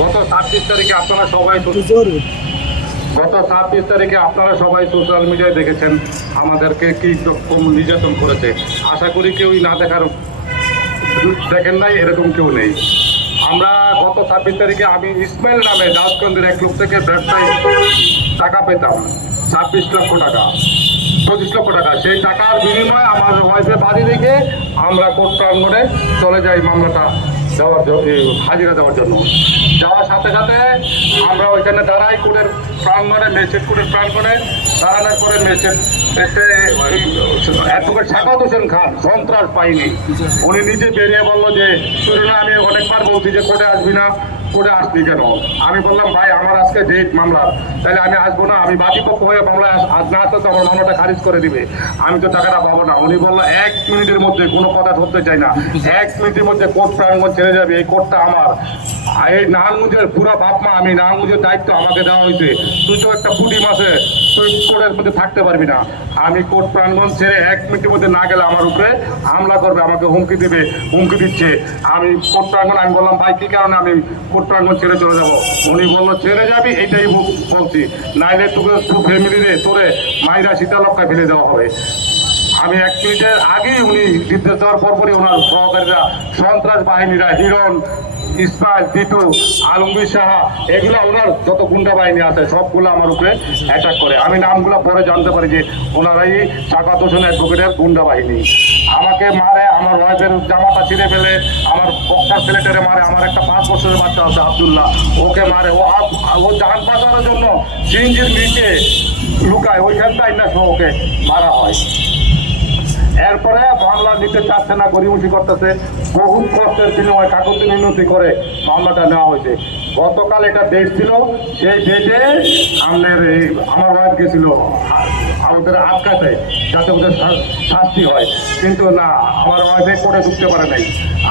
গত ছাব্বিশ তারিখে আপনারা সবাই গত ছাব্বিশ তারিখে আপনারা সবাই সোশ্যাল মিডিয়ায় দেখেছেন আমাদেরকে কি রকম নির্যাতন করেছে। আশা করি কেউই না দেখার দেখেন নাই এরকম কেউ নেই। আমরা গত ছাব্বিশ তারিখে আমি ইসমাইল নামে দাউদগঞ্জের এক লোক থেকে ব্যবসায়ী টাকা পেতাম ছাব্বিশ লক্ষ টাকা পঁচিশ লক্ষ টাকা। সেই টাকার বিনিময়ে আমার ওয়াইফে বাড়ি রেখে আমরা কোর্ট প্রাঙ্গণে চলে যাই মামলাটা দেওয়ার হাজিরা দেওয়ার জন্য। যাওয়ার সাথে সাথে আমরা ওইখানে দাঁড়াই কোর্টের প্রাঙ্গণে মেসেজ কোর্টের প্রাঙ্গণে দাঁড়ানোর পরে মেসেজ সাকাত হোসেন খান, সন্ত্রাস পাইনি। উনি নিজে বেরিয়ে বলল যে আমি অনেকবার বলছি যে কোর্টে আসবি না, কোর্টে আসবি কেন? আমি বললাম, ভাই, আমার আজকে ডেট মামলা, তাহলে আমি আসব না, আমি বাদীপক্ষ হয়ে মামলায় আজ না আসতে আমার মামলাটা খারিজ করে দিবে। আমি তো টাকাটা পাবো না। উনি বলল, এক মিনিটের মধ্যে, কোনো কথা ধরতে চাই না। এক মিনিটের মধ্যে কোর্ট প্রাঙ্গণ ছেড়ে যাবে, এই কোর্টটা আমার। এই নারায়ণগঞ্জের পুরো বাপ মা, আমি নারায়ণগঞ্জের দায়িত্ব আমাকে দেওয়া হয়েছে। তুই তো একটা পুটি মাসে তুই কোর্টের মধ্যে থাকতে পারবি না। আমি কোর্ট প্রাঙ্গণ ছেড়ে এক মিনিটের মধ্যে না গেলে আমার উপরে হামলা করবে, আমাকে হুমকি দেবে, হুমকি দিচ্ছে। আমি কোর্ট প্রাঙ্গণ, আমি বললাম, ভাই, কি কারণে আমি কোর্ট প্রাঙ্গণ ছেড়ে চলে যাব? উনি বলল, ছেড়ে যাবি এটাই বলছি। নাইলে তোকে তোর ফ্যামিলি রে, তোরে মাইরা শীতালক্ষায় ফেলে দেওয়া হবে। আমি এক মিনিটের আগেই উনি নির্দেশ দেওয়ার পরপরই ওনার সহকারীরা সন্ত্রাস বাহিনীরা, হিরণ, ইসমাইল টিটু আলমগীর সাহা, এগুলো ওনার যত গুন্ডা বাহিনী আছে, সবগুলো আমার উপরে অ্যাটাক করে। আমি নামগুলো পরে জানতে পারি যে ওনারাই সাকাত হোসেন অ্যাডভোকেটের গুন্ডা বাহিনী। আমাকে মারে, আমার ওয়াইফের জামাটা ছিঁড়ে ফেলে, আমার বক্সার ছেলেটারে মারে, আমার একটা পাঁচ বছরের বাচ্চা আছে, আবদুল্লাহ, ওকে মারে। ও ও জান বাঁচানোর জন্য সিঞ্জির নিচে লুকায় ওইখানটাই না ওকে মারা হয়। এরপরে মামলা নিতে চাচ্ছে না গরিমুখী করতেছে। বহু কষ্টের বিনিময় কাকতি মিনতি করে মামলাটা নেওয়া হয়েছে। গতকাল এটা ডেট ছিল, সেই ডেটে আমাদের এই আমার ওয়াইফ গেছিল, আমাদের আটকাতে, যাতে ওদের শাস্তি হয়। কিন্তু না, আমার ওয়াইফে কোর্টে ঢুকতে পারে নাই।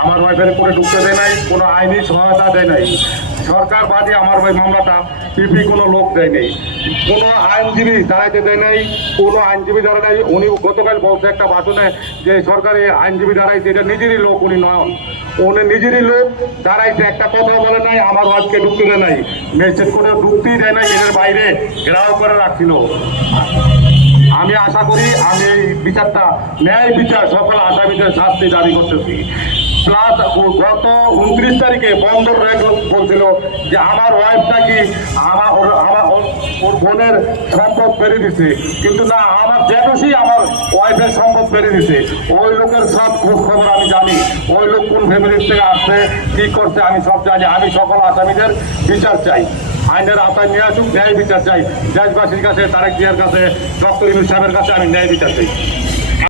আমার ওয়াইফের কোর্টে ঢুকতে দেয় নাই, কোনো আইনি সহায়তা দেয় নাই। সরকার বাদে আমার ওই মামলাটা পিপি কোনো লোক দেয় নেই। কোনো আইনজীবী দাঁড়াইতে দেয় নেই, কোনো আইনজীবী দাঁড়ায় নাই। উনি গতকাল বলছে একটা বাসনে যে সরকারি আইনজীবী দাঁড়াইছে, এটা নিজেরই লোক, উনি নয় উনি নিজেরই লোক, দাঁড়াইছে, একটা কথা বলে নাই, আমার ওয়াজকে ঢুকতে দেয় নাই। মেসেজ করে ঢুকতেই দেয় নাই, এদের বাইরে ঘেরাও করে রাখছিল। আমি আশা করি, আমি এই বিচারটা, ন্যায় বিচার, সকল আসামিদের শাস্তি দাবি করতেছি। প্লাস গত উনত্রিশ তারিখে বন্দর বলছিল যে আমার ওয়াইফ নাকি আমার আমার ওর- বোনের সম্পদ বেড়ে দিছে। কিন্তু না, আমার জেঠসই আমার ওয়াইফের সম্পদ বেড়ে দিছে, ওই লোকের সব খোঁজ খবর আমি জানি। ওই লোক কোন ফ্যামিলির থেকে আসছে, কি করছে, আমি সব জানি। আমি সকল আসামিদের বিচার চাই। আইনের আওতায় নিয়ে আসুক, ন্যায় বিচার চাই। দেশবাসীর কাছে, তারেক জিয়ার কাছে, ডক্টর ইমির সাহেবের কাছে আমি ন্যায় বিচার চাই।